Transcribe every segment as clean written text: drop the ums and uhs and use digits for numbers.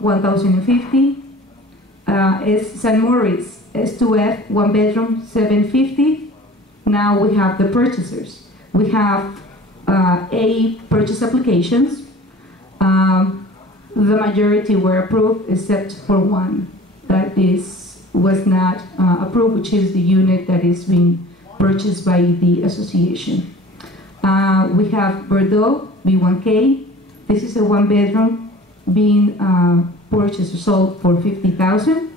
1,050. Is St. Moritz S2F, 1 bedroom, 750. Now we have the purchasers. We have A purchase applications. The majority were approved except for one that was not approved, which is the unit that is being purchased by the association. We have Bordeaux B1K. This is a 1 bedroom being purchased or sold for 50,000.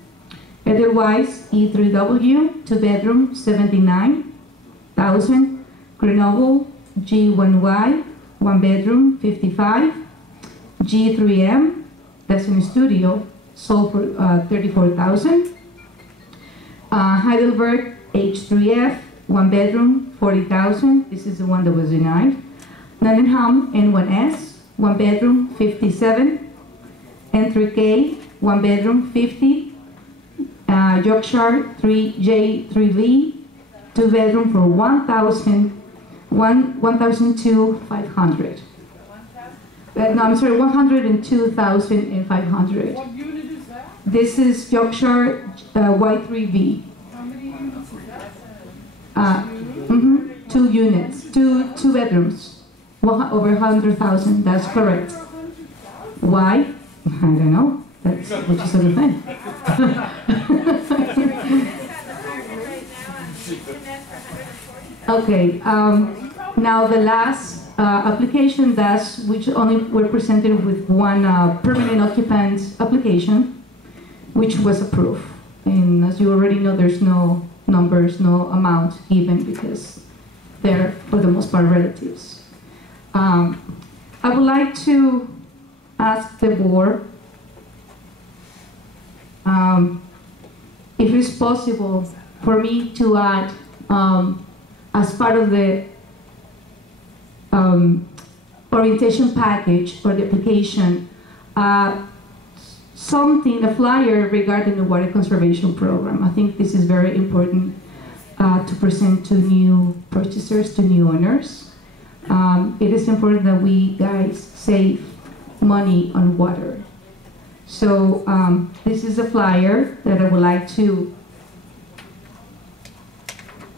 Otherwise, E3W 2 bedroom 79,000. Grenoble G1Y 1 bedroom 55. G3M, that's in a studio, sold for 34,000. Heidelberg H3F 1 bedroom 40,000. This is the one that was denied. Nottingham N1S 1 bedroom 57. N3K 1 bedroom 50. Yorkshire 3J3V 2 bedroom for 102,500. No, I'm sorry, 102,500. What unit is that? This is Yorkshire Y3V. How many units is that? 2 units, two bedrooms, over 100,000. That's correct. Why? I don't know. That's what you sort of think. Okay. Now the last application, which only were presented with one permanent occupant application, which was approved. And as you already know, there's no numbers, no amount given because they're for the most part relatives. I would like to ask the board if it's possible for me to add as part of the orientation package for the application, a flyer regarding the water conservation program. I think this is very important to present to new purchasers, to new owners. It is important that we guys save money on water. So this is a flyer that I would like to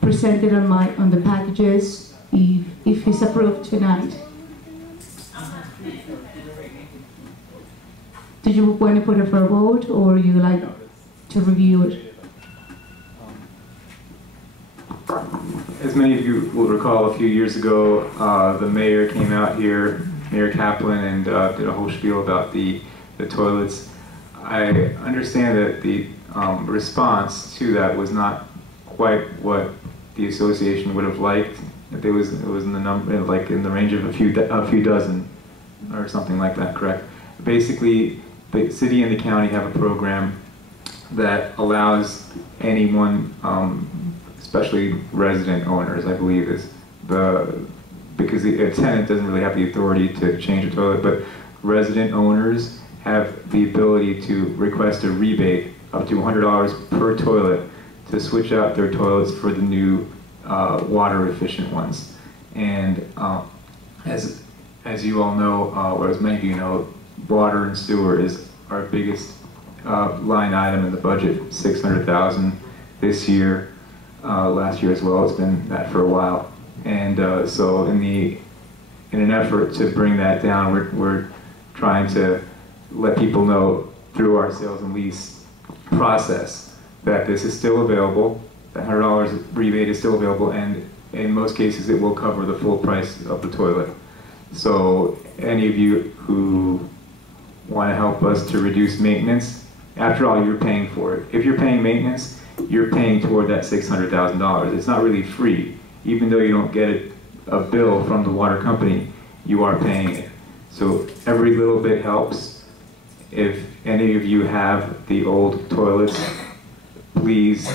present it on the packages if it's approved tonight. Did you want to put it for a vote, or you like to review it? As many of you will recall, a few years ago, the mayor came out here, Mayor Kaplan, and did a whole spiel about the toilets. I understand that the response to that was not quite what the association would have liked. It was in the number, like in the range of a few dozen, or something like that. Correct? Basically, the city and the county have a program that allows anyone, especially resident owners, I believe, because a tenant doesn't really have the authority to change a toilet, but resident owners have the ability to request a rebate up to $100 per toilet to switch out their toilets for the new water efficient ones. And as you all know, or as many of you know, water and sewer is our biggest line item in the budget, $600,000 this year, last year as well. It's been that for a while. And so in an effort to bring that down, we're trying to let people know through our sales and lease process that this is still available, the $100 rebate is still available, and in most cases it will cover the full price of the toilet. So any of you who want to help us to reduce maintenance, after all, you're paying for it. If you're paying maintenance, you're paying toward that $600,000. It's not really free. Even though you don't get a bill from the water company, you are paying it. So every little bit helps. If any of you have the old toilets, please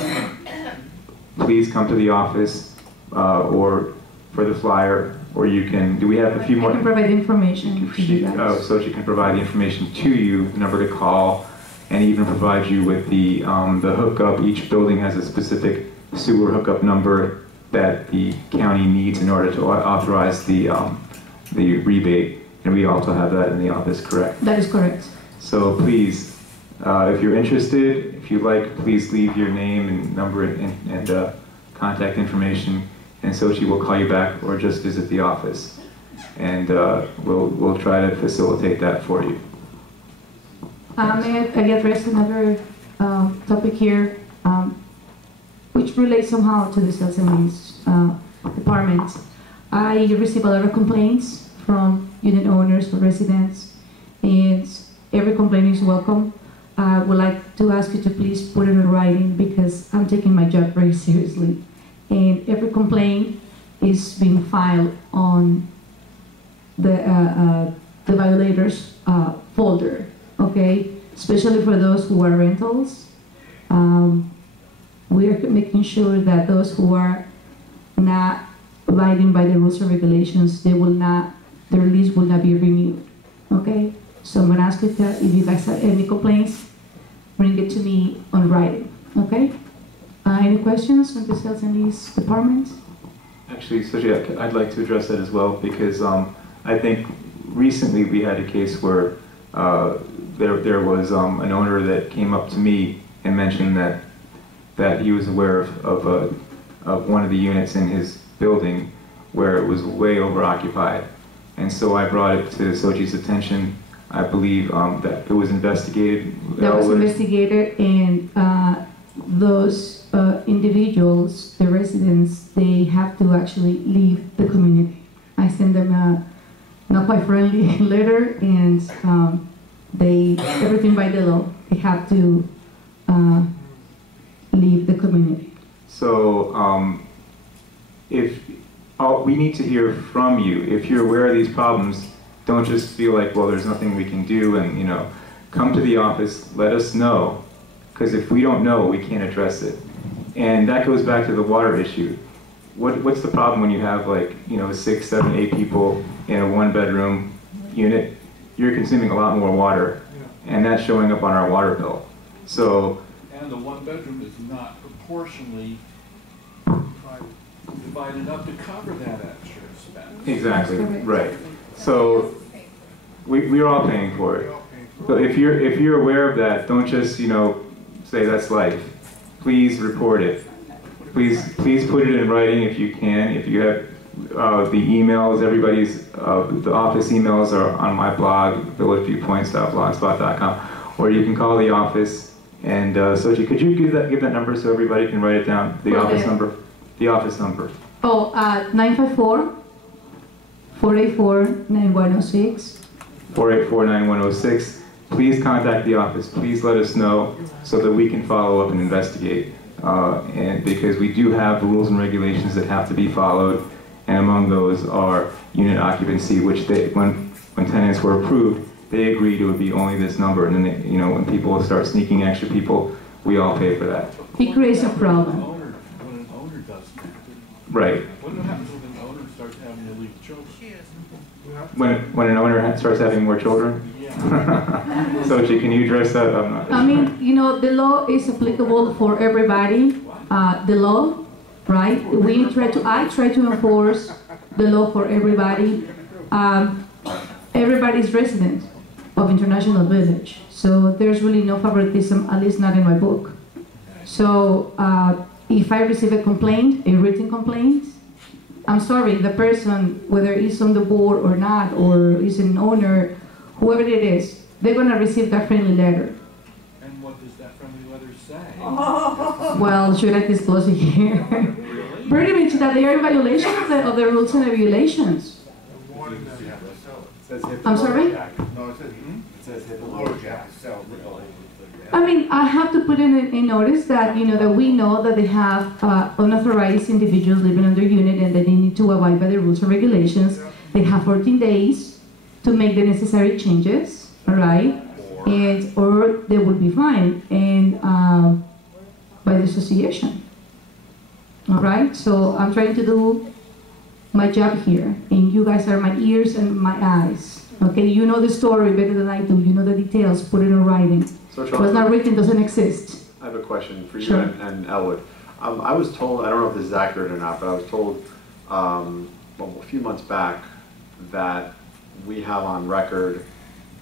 come to the office or for the flyer, or you can, do we have a few more? I can provide information to you guys. So she can provide the information to you, the number to call, and even provide you with the hookup. Each building has a specific sewer hookup number that the county needs in order to authorize the rebate, and we also have that in the office, correct? That is correct. So please, if you're interested, if you'd like, please leave your name and number and contact information, and Sochi will call you back or just visit the office. And we'll try to facilitate that for you. May I address another topic here, which relates somehow to the sales and lease department. I receive a lot of complaints from unit owners or residents, and every complaint is welcome. I would like to ask you to please put it in writing because I'm taking my job very seriously. And every complaint is being filed on the violators folder, okay? Especially for those who are rentals. We're making sure that those who are not abiding by the rules and regulations, their lease will not be renewed, okay? So I'm gonna ask you if you guys have any complaints, bring it to me on writing, okay? Any questions on the sales and lease department? Actually, Sochi, I'd like to address that as well because I think recently we had a case where there was an owner that came up to me and mentioned that he was aware of one of the units in his building where it was way overoccupied. And so I brought it to Sochi's attention. I believe that it was investigated. That was investigated, and those individuals, the residents, they have to actually leave the community. I send them a not quite friendly letter, and everything by the law, they have to leave the community. So we need to hear from you. If you're aware of these problems, don't just feel like, well, there's nothing we can do, and come to the office, let us know, because if we don't know, we can't address it. And that goes back to the water issue. What's the problem when you have 6, 7, 8 people in a 1-bedroom unit? You're consuming a lot more water, and that's showing up on our water bill. So, and the 1-bedroom is not proportionally divided up to cover that extra expense. Exactly, right. So we're all paying for it. But if you're aware of that, don't just say that's life. Please report it. Please put it in writing if you can. If you have the emails, everybody's the office emails are on my blog, villageviewpoints.blogspot.com, or you can call the office. And Sochi, could you give that number so everybody can write it down? The office number. The office number. Oh, 954-484-9106. 484-9106. Please contact the office. Please let us know so that we can follow up and investigate. And because we do have rules and regulations that have to be followed, and among those are unit occupancy, which when tenants were approved, they agreed it would be only this number, and then when people start sneaking extra people, we all pay for that. It creates a problem. When an owner does that. Right. What happens when an owner starts having illegal children? When an owner starts having more children? Yeah. Sochi, can you address that? I mean, the law is applicable for everybody. The law, right? I try to enforce the law for everybody. Everybody's resident of International Village, so there's really no favoritism, at least not in my book. So if I receive a complaint, a written complaint, I'm sorry, the person, whether he's on the board or not, or is an owner, whoever it is, they're gonna receive that friendly letter. And what does that friendly letter say? Well, should I disclose it here? Really? Pretty much that they are in violation of the rules and regulations. I'm sorry? No, it says hit the lower jack. I mean, I have to put in a notice that, that we know that they have unauthorized individuals living in their unit and that they need to abide by the rules and regulations. They have 14 days to make the necessary changes, all right? Or they will be fined by the association, all right? So I'm trying to do my job here, and you guys are my ears and my eyes, okay? You know the story better than I do. You know the details, put it in writing. So What's not written doesn't exist. I have a question for you Sure. and Elwood. I was told, I don't know if this is accurate or not, but I was told a few months back that we have on record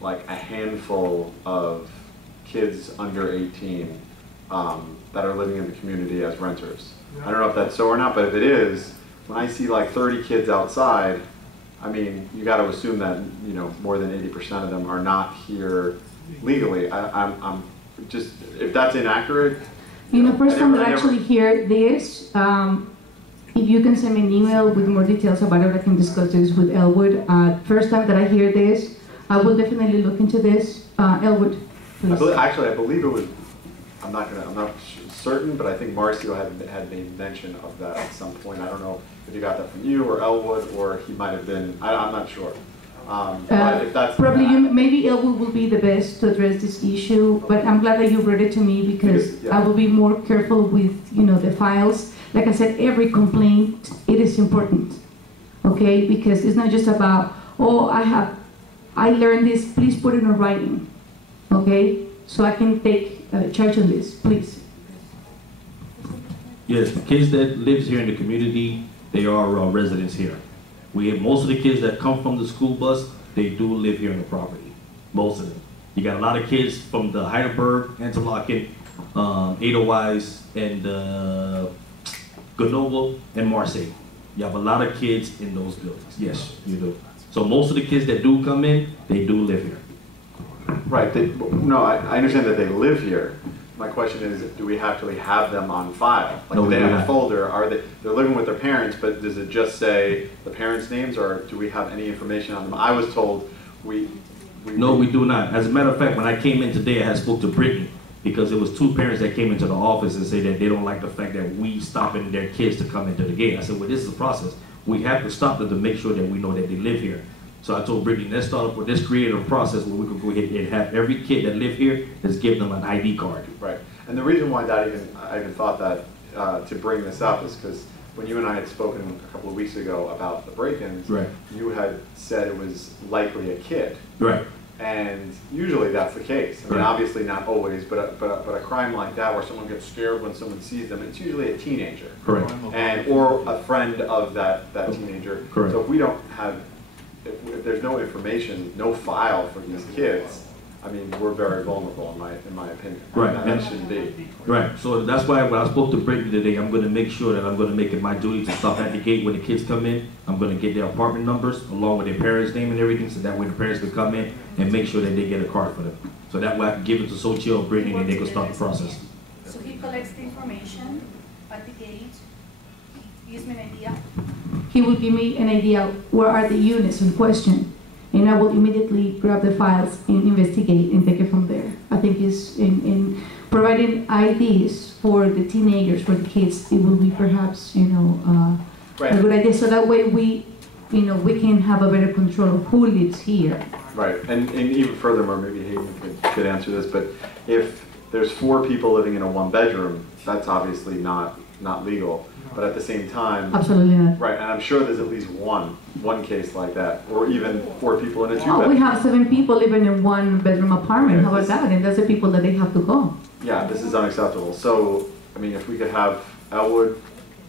like a handful of kids under 18 that are living in the community as renters. I don't know if that's so or not, but if it is, when I see like 30 kids outside, I mean, you got to assume that, you know, more than 80% of them are not here legally. I'm just, if that's inaccurate. You know, first time that I never- actually hear this, if you can send me an email with more details about it, I can discuss this with Elwood. First time that I hear this, I will definitely look into this. Elwood, please. Actually, I believe it was, I'm not certain, but I think Marcio had made mention of that at some point. I don't know if you got that from you or Elwood, or he might have been, I'm not sure. But if that's Probably maybe Elwood will be the best to address this issue, but I'm glad that you brought it to me because Yeah. I will be more careful with, you know, the files. Like I said, every complaint, it is important, okay? Because it's not just about, oh, I learned this, please put it in writing, okay? So I can take charge of this, please. Yes, the kids that lives here in the community, they are residents here. We have most of the kids that come from the school bus, they do live here on the property, most of them. You got a lot of kids from the Heidelberg, Interlochen, Edelweiss, and Grenoble, and Marseille. You have a lot of kids in those buildings, yes, you do. So most of the kids that do come in, they do live here. Right, no, I understand that they live here. My question is, do we actually have them on file? Like, No, do they we have do a not. folder? Are they're living with their parents, but does it just say the parents' names, or do we have any information on them? I was told No, we do not. As a matter of fact, when I came in today, I had spoke to Brittany because it was two parents that came into the office and said that they don't like the fact that we stopping their kids to come into the gate. I said, well, this is a process. We have to stop them to make sure that we know that they live here. So I told Brittany, let's start up with this creative process where we could go ahead and have every kid that live here, let's give them an ID card. Right, and the reason why I even thought that to bring this up is because when you and I had spoken a couple of weeks ago about the break-ins, Right. you had said it was likely a kid. Right. And usually that's the case. I mean, Right. obviously not always, but a crime like that where someone gets scared when someone sees them, it's usually a teenager. Correct. Or a friend of that teenager. Correct. So if we don't have, if there's no information, no file for these kids, I mean, we're very vulnerable in my opinion. Right. That shouldn't be. Right, so that's why when I spoke to Brittany today, I'm going to make sure that I'm going to make it my duty to stop at the gate when the kids come in. I'm going to get their apartment numbers along with their parents' name and everything, so that way the parents can come in and make sure that they get a card for them. So that way I can give it to Sochi or Brittany and they can start the process. So he collects the information at the gate, he gives me an idea. He will give me an idea where are the units in question, and I will immediately grab the files and investigate and take it from there. I think it's in providing IDs for the teenagers, for the kids, it will be perhaps, you know, Right. a good idea. So that way we, you know, we can have a better control of who lives here. Right, and even furthermore, maybe Hayden could answer this, but if there's 4 people living in a 1-bedroom, that's obviously not legal. But at the same time, Absolutely not. right, and I'm sure there's at least one case like that, or even 4 people in a 2-bedroom. Oh, we have 7 people living in 1-bedroom apartment. How about that? And that's the people that they have to go. Yeah, this is unacceptable. So, I mean, if we could have Elwood,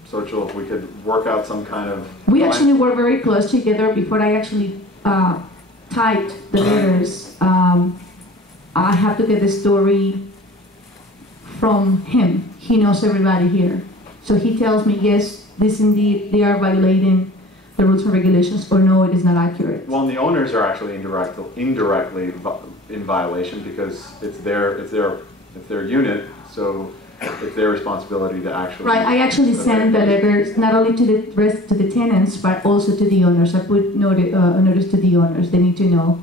Social, if we could work out some kind of. We actually were very close together before I actually typed the letters. I have to get the story from him. He knows everybody here. So he tells me, yes, this indeed, they are violating the rules and regulations, or no, it is not accurate. Well, and the owners are actually indirectly in violation because it's their unit, so it's their responsibility to actually. Right, I actually send the letters not only to the tenants, but also to the owners. I put a notice to the owners. They need to know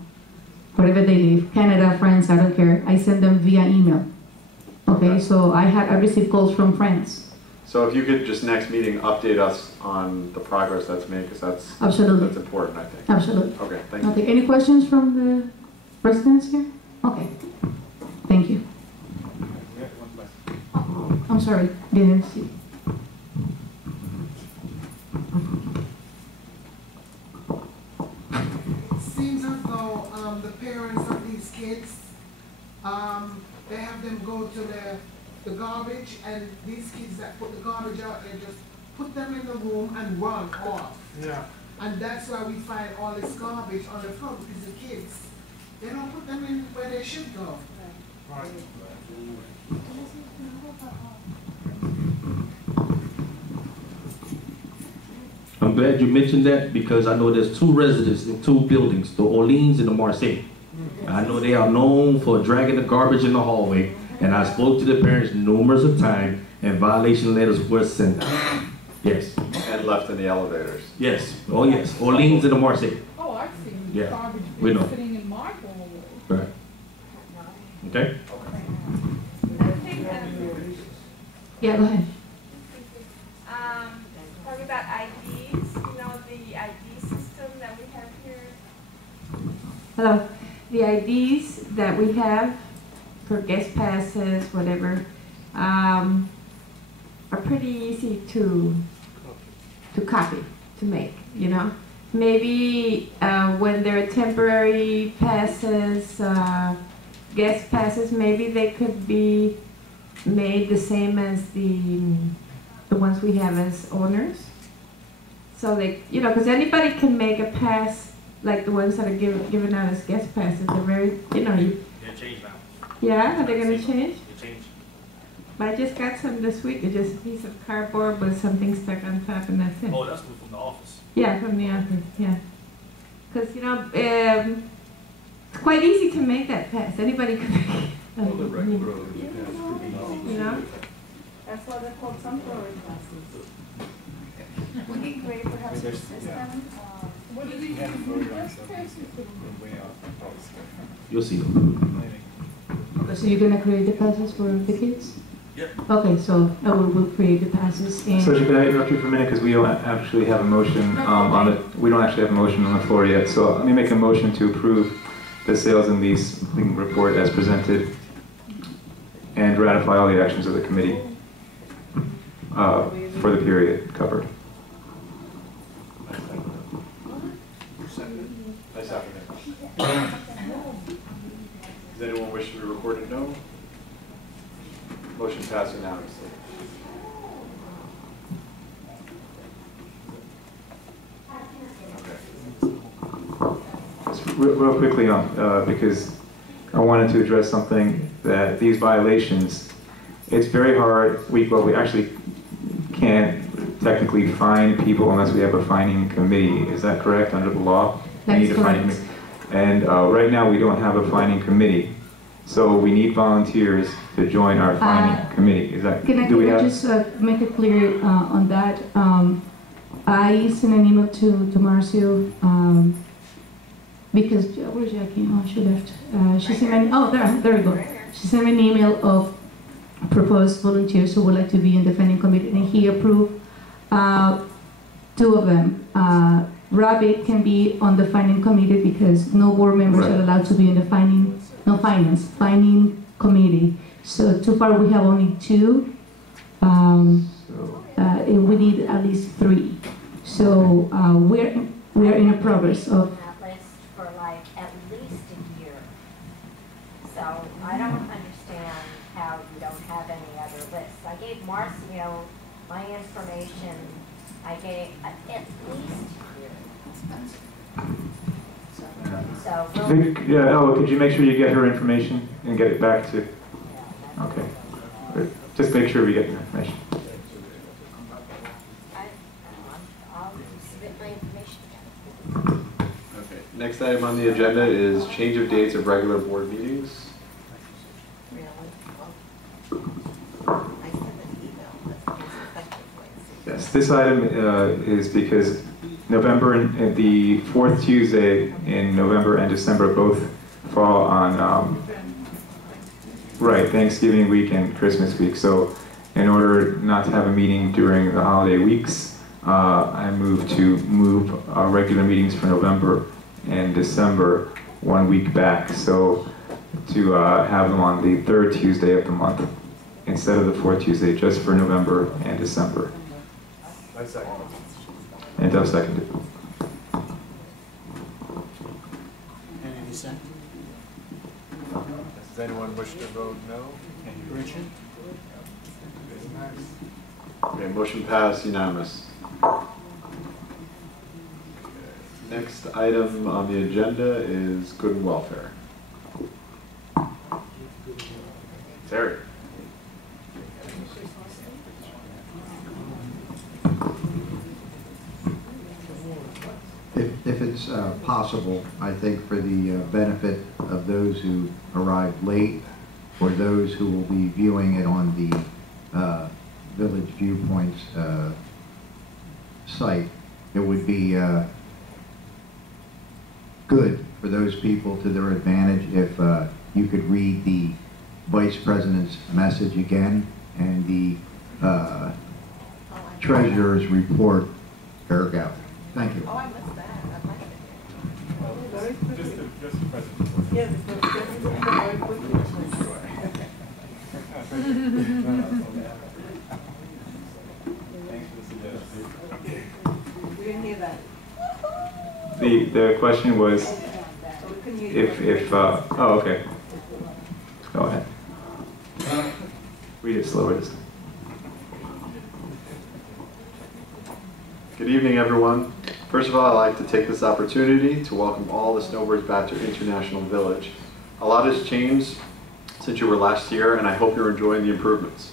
wherever they live, Canada, France, I don't care. I send them via email. Okay, so I received calls from friends. So if you could just next meeting update us on the progress that's made, because that's Absolutely. that's important, I think. Absolutely. Okay, thank you. Okay, any questions from the residents here? Okay, thank you. I'm sorry, didn't see. Seems as though the parents of these kids, they have them go to the garbage, and these kids that put the garbage out, they just put them in the room and run off. Yeah. And that's why we find all this garbage on the floor, because the kids They don't put them in where they should go. Right. I'm glad you mentioned that because I know there's two residents in two buildings, the Orleans and the Marseille. I know they are known for dragging the garbage in the hallway, and I spoke to the parents numerous of times, and violation letters were sent out. Yes. And left in the elevators. Yes. Oh yes. Orleans and the Marseille. Oh, I've seen Yeah, garbage we know. sitting in my hallway. Right. Okay. Yeah, go ahead. Talking about IDs, you know, the ID system that we have here. Hello. The IDs that we have for guest passes, whatever, are pretty easy to copy, to make, you know. Maybe when they're temporary passes, guest passes, maybe they could be made the same as the ones we have as owners. So they, you know, because anybody can make a pass like the ones that are given out as guest passes. They're very, you know. They're changed now. Yeah, are they going to change? They changed. But I just got some this week. It's just a piece of cardboard with something stuck on top, and that's it. Oh, that's from the office. Yeah, from the office, yeah. Because, you know, it's quite easy to make that pass. Anybody can make it. Well, the rec road, yeah, it's pretty easy. You know? That's why they're called temporary classes. We can create perhaps a system. What did he do? You'll see them. So you're gonna create the passes for the kids? Yep. Okay, so we'll create the passes and. So can I interrupt you for a minute, because we don't actually have a motion on it. We don't actually have a motion on the floor yet. So let me make a motion to approve the sales and leasing report as presented and ratify all the actions of the committee for the period covered. I second it. Does anyone wish to be recorded no? Motion passed unanimously. Just real quickly because I wanted to address something that these violations, it's very hard, we actually can't technically fine people unless we have a fining committee. Is that correct, under the law? We That's need a fining correct. committee. And right now we don't have a fining committee. So we need volunteers to join our fining committee. Is that, Can I just make it clear on that? I sent an email to Marcio because, where's Jackie? Oh, she left. She sent me, there we go. She sent me an email of proposed volunteers who would like to be in the fining committee, and he approved 2 of them. Robbie can be on the fining committee because no board members Right. are allowed to be in the fining committee. So far we have only 2. And we need at least 3. So we're in a progress of. That list for like at least a year. So I don't understand how you don't have any other lists. I gave Marcio my information. I gave at least a year. So we'll, Ella, could you make sure you get her information and get it back to? Okay. Good. Just make sure we get your information. I'll submit my information. Okay. Next item on the agenda is change of dates of regular board meetings. Really? Well, I sent an email. That's the most effective way. Yes, this item is because November and the 4th Tuesday in November and December both fall on right, Thanksgiving week and Christmas week. So in order not to have a meeting during the holiday weeks, I move our regular meetings for November and December 1 week back. So to have them on the 3rd Tuesday of the month instead of the 4th Tuesday, just for November and December. I second. And Dove seconded. Any dissent? Does anyone wish to vote no? Richard? Okay, motion passed unanimous. Next item on the agenda is good and welfare. Terry. If it's possible, I think for the benefit of those who arrived late or those who will be viewing it on the Village Viewpoints site, it would be good for those people, to their advantage, if you could read the Vice President's message again and the Treasurer's report paragraph. Thank you. Oh, I missed that. I'd like to Just the president. Yeah, the Thanks for the suggestion. We didn't hear that. The question was So we couldn't hear you. if oh, okay. Go ahead. Read it slower this time. Good evening, everyone. First of all, I'd like to take this opportunity to welcome all the snowbirds back to International Village. A lot has changed since you were last here, and I hope you're enjoying the improvements.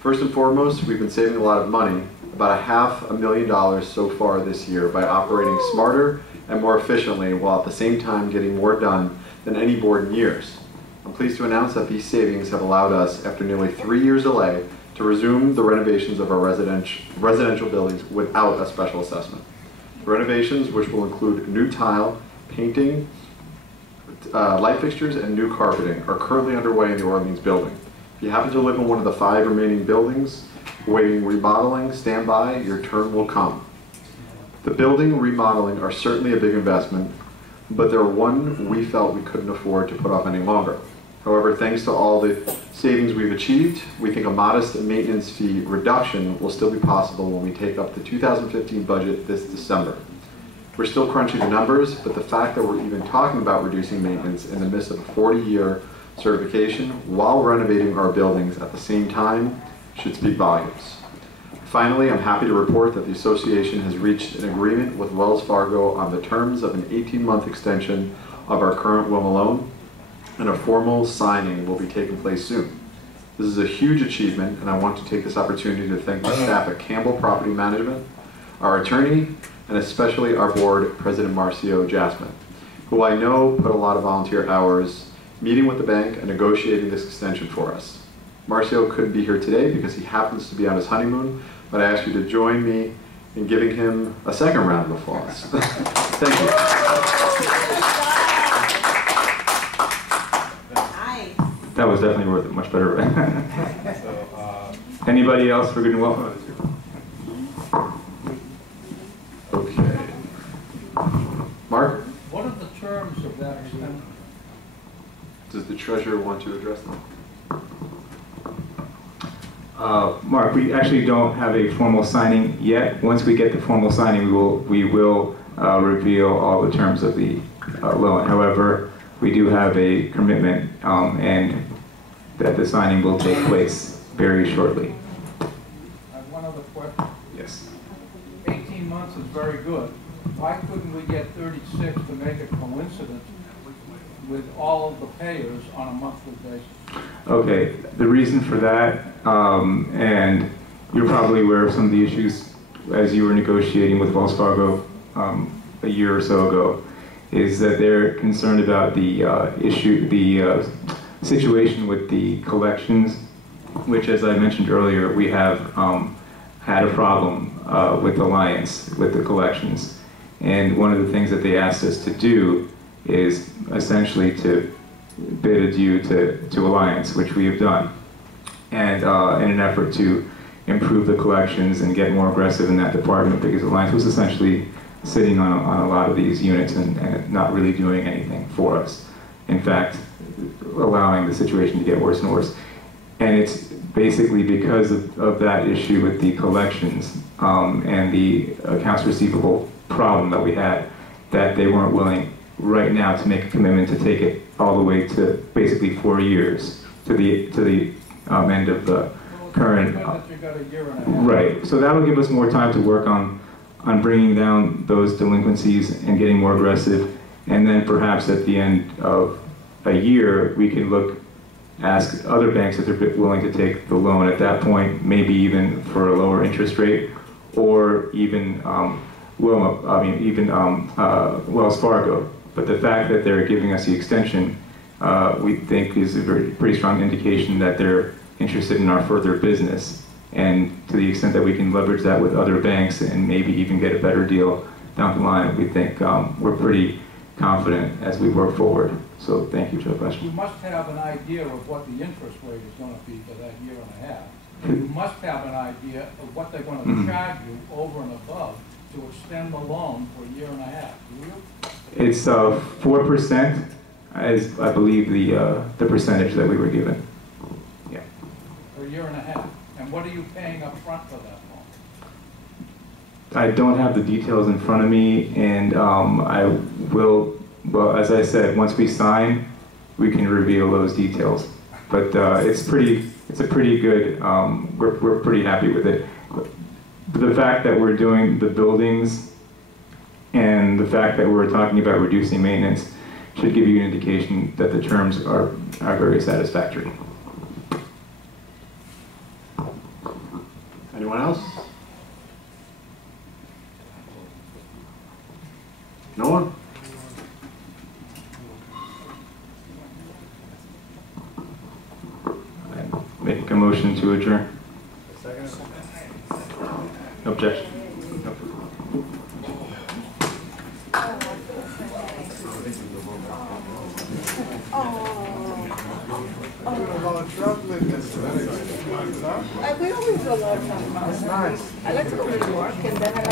First and foremost, we've been saving a lot of money, about $500,000 so far this year, by operating smarter and more efficiently, while at the same time getting more done than any board in years. I'm pleased to announce that these savings have allowed us, after nearly 3 years delay, to resume the renovations of our residential buildings without a special assessment. Renovations, which will include new tile, painting, light fixtures, and new carpeting, are currently underway in the Orleans building. If you happen to live in one of the 5 remaining buildings awaiting remodeling, stand by, your turn will come. The building remodeling are certainly a big investment, but they're one we felt we couldn't afford to put off any longer. However, thanks to all the savings we've achieved, we think a modest maintenance fee reduction will still be possible when we take up the 2015 budget this December. We're still crunching the numbers, but the fact that we're even talking about reducing maintenance in the midst of a 40-year certification while renovating our buildings at the same time should speak volumes. Finally, I'm happy to report that the association has reached an agreement with Wells Fargo on the terms of an 18-month extension of our current WILMA loan, and a formal signing will be taking place soon. This is a huge achievement, and I want to take this opportunity to thank the staff at Campbell Property Management, our attorney, and especially our board, President Marcio Jasmine, who I know put a lot of volunteer hours meeting with the bank and negotiating this extension for us. Marcio couldn't be here today because he happens to be on his honeymoon, but I ask you to join me in giving him a second round of applause. Thank you. That was definitely worth it, much better. Anybody else for good and welcome? Okay. Mark? What are the terms of that extension? Does the treasurer want to address them? Mark, we actually don't have a formal signing yet. Once we get the formal signing, we will reveal all the terms of the loan. However, we do have a commitment and that the signing will take place very shortly. I have one other question. Yes. 18 months is very good. Why couldn't we get 36 to make a coincidence with all of the payers on a monthly basis? Okay, the reason for that, and you're probably aware of some of the issues as you were negotiating with Wells Fargo a year or so ago, is that they're concerned about the situation with the collections, which, as I mentioned earlier, we have had a problem with Alliance, with the collections. And one of the things that they asked us to do is essentially to bid adieu to Alliance, which we have done. And in an effort to improve the collections and get more aggressive in that department, because Alliance was essentially sitting on a lot of these units and not really doing anything for us. In fact, allowing the situation to get worse and worse. And it's basically because of that issue with the collections and the accounts receivable problem that we had, that they weren't willing right now to make a commitment to take it all the way to basically 4 years to the end of the current. Right. So that will give us more time to work on bringing down those delinquencies and getting more aggressive, and then perhaps at the end of a year we can look ask other banks if they're willing to take the loan at that point, maybe even for a lower interest rate, or even Wells Fargo. But the fact that they're giving us the extension, we think is a pretty strong indication that they're interested in our further business. And to the extent that we can leverage that with other banks and maybe even get a better deal down the line, we think we're pretty confident as we work forward. So thank you for the question. You must have an idea of what the interest rate is going to be for that year and a half. You must have an idea of what they're going to charge you over and above to extend the loan for a year and a half. Do you? It's 4%, is I believe the percentage that we were given. Yeah. For a year and a half. And what are you paying up front for that loan? I don't have the details in front of me, and I will, well, as I said, once we sign, we can reveal those details. But it's a pretty good, we're pretty happy with it. The fact that we're doing the buildings and the fact that we're talking about reducing maintenance should give you an indication that the terms are very satisfactory. Anyone else? No one? I make a motion to adjourn. Objection. We always do a lot of time. I like to go to work and then I like